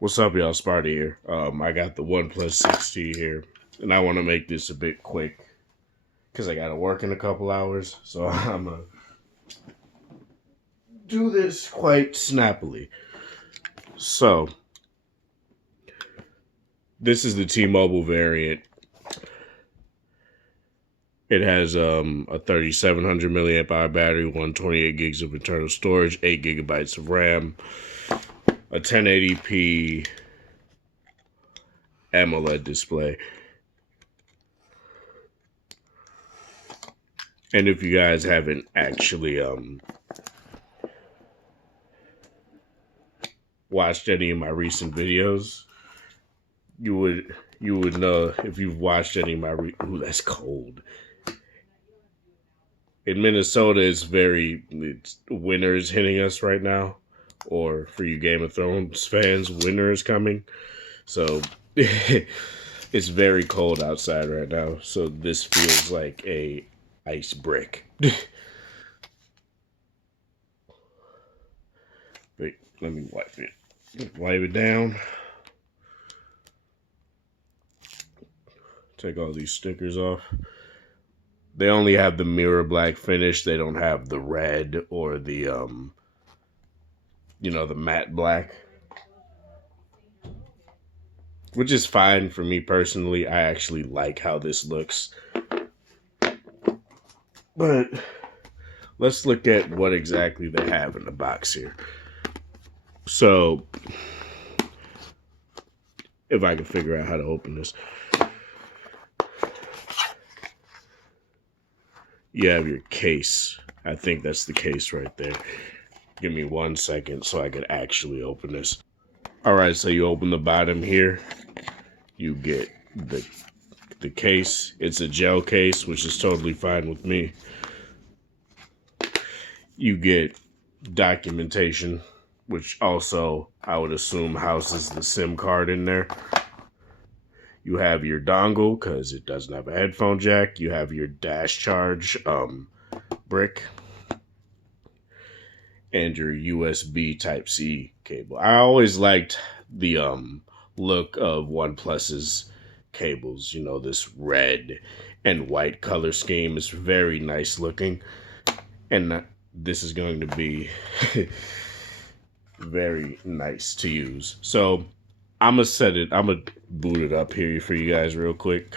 What's up, y'all? Sparty here. I got the OnePlus 6T here, and I want to make this a bit quick because I got to work in a couple hours. So I'm going to do this quite snappily. So, this is the T-Mobile variant. It has a 3700 milliamp hour battery, 128 gigs of internal storage, 8 gigabytes of RAM, a 1080p AMOLED display. And if you guys haven't actually watched any of my recent videos, you would know. If you've watched any of my ooh, that's cold. In Minnesota, it's winter is hitting us right now, or for you Game of Thrones fans, winter is coming. So it's very cold outside right now. So this feels like a ice brick. Wait, let me wipe it. Wipe it down. Take all these stickers off. They only have the mirror black finish. They don't have the red or the the matte black, which is fine for me personally. I actually like how this looks. But let's look at what exactly they have in the box here. So, if I can figure out how to open this. You have your case. I think that's the case right there. Give me 1 second so I could actually open this. All right, so you open the bottom here. You get the case. It's a gel case, which is totally fine with me. You get documentation, which also I would assume houses the SIM card in there. You have your dongle because it doesn't have a headphone jack. You have your dash charge brick and your USB Type-C cable. I always liked the look of OnePlus's cables. You know, this red and white color scheme is very nice looking. And this is going to be very nice to use. So I'm gonna boot it up here for you guys real quick.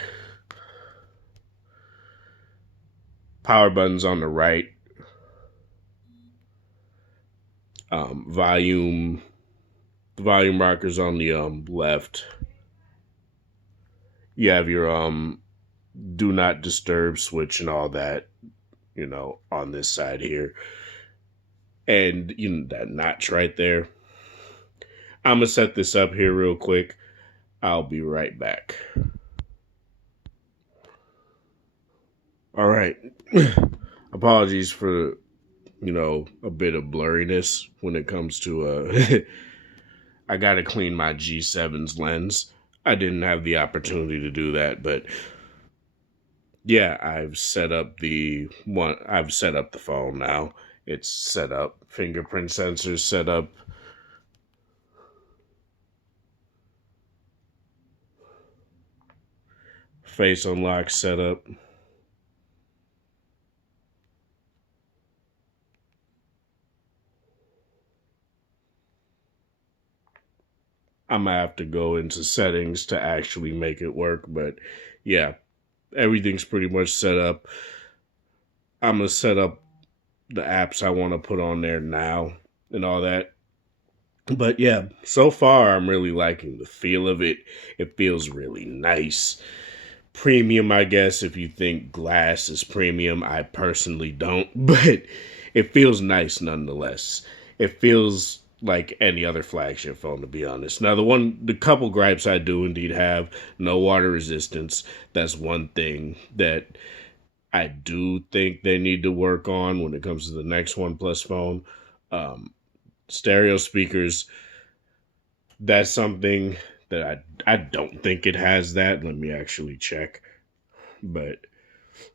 Power buttons on the right. Volume rockers on the left. You have your do not disturb switch and all that, on this side here. And that notch right there. I'm gonna set this up here real quick. I'll be right back. All right. Apologies for, a bit of blurriness when it comes to I got to clean my G7's lens. I didn't have the opportunity to do that, but yeah, I've set up the phone now. It's set up. Fingerprint sensors set up. Face unlock set up. I'm gonna have to go into settings to actually make it work, but yeah, everything's pretty much set up. I'm gonna set up the apps I want to put on there now and all that. But yeah, so far I'm really liking the feel of it. It feels really nice. Premium, I guess, if you think glass is premium. I personally don't, but it feels nice nonetheless. It feels like any other flagship phone, to be honest. Now, the couple gripes I do indeed have: no water resistance. That's one thing that I do think they need to work on when it comes to the next OnePlus phone. Stereo speakers, that's something that I don't think it has that. Let me actually check. But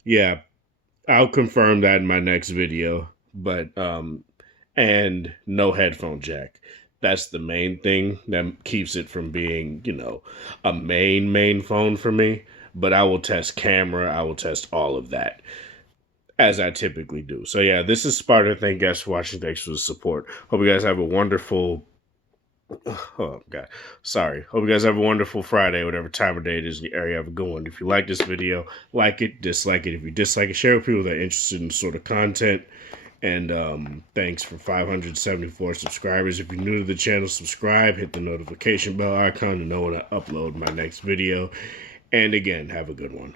yeah, I'll confirm that in my next video. But and no headphone jack. That's the main thing that keeps it from being, a main phone for me. But I will test camera, I will test all of that as I typically do. So yeah, this is Sparta. Thank you guys for watching. Thanks for the support. Hope you guys have a wonderful oh god. Sorry. Hope you guys have a wonderful Friday, whatever time of day it is in your area. Have a good one. If you like this video, like it, dislike it. If you dislike it, share with people that are interested in sort of content. And thanks for 574 subscribers. If you're new to the channel, subscribe, hit the notification bell icon to know when I upload my next video. And again, have a good one.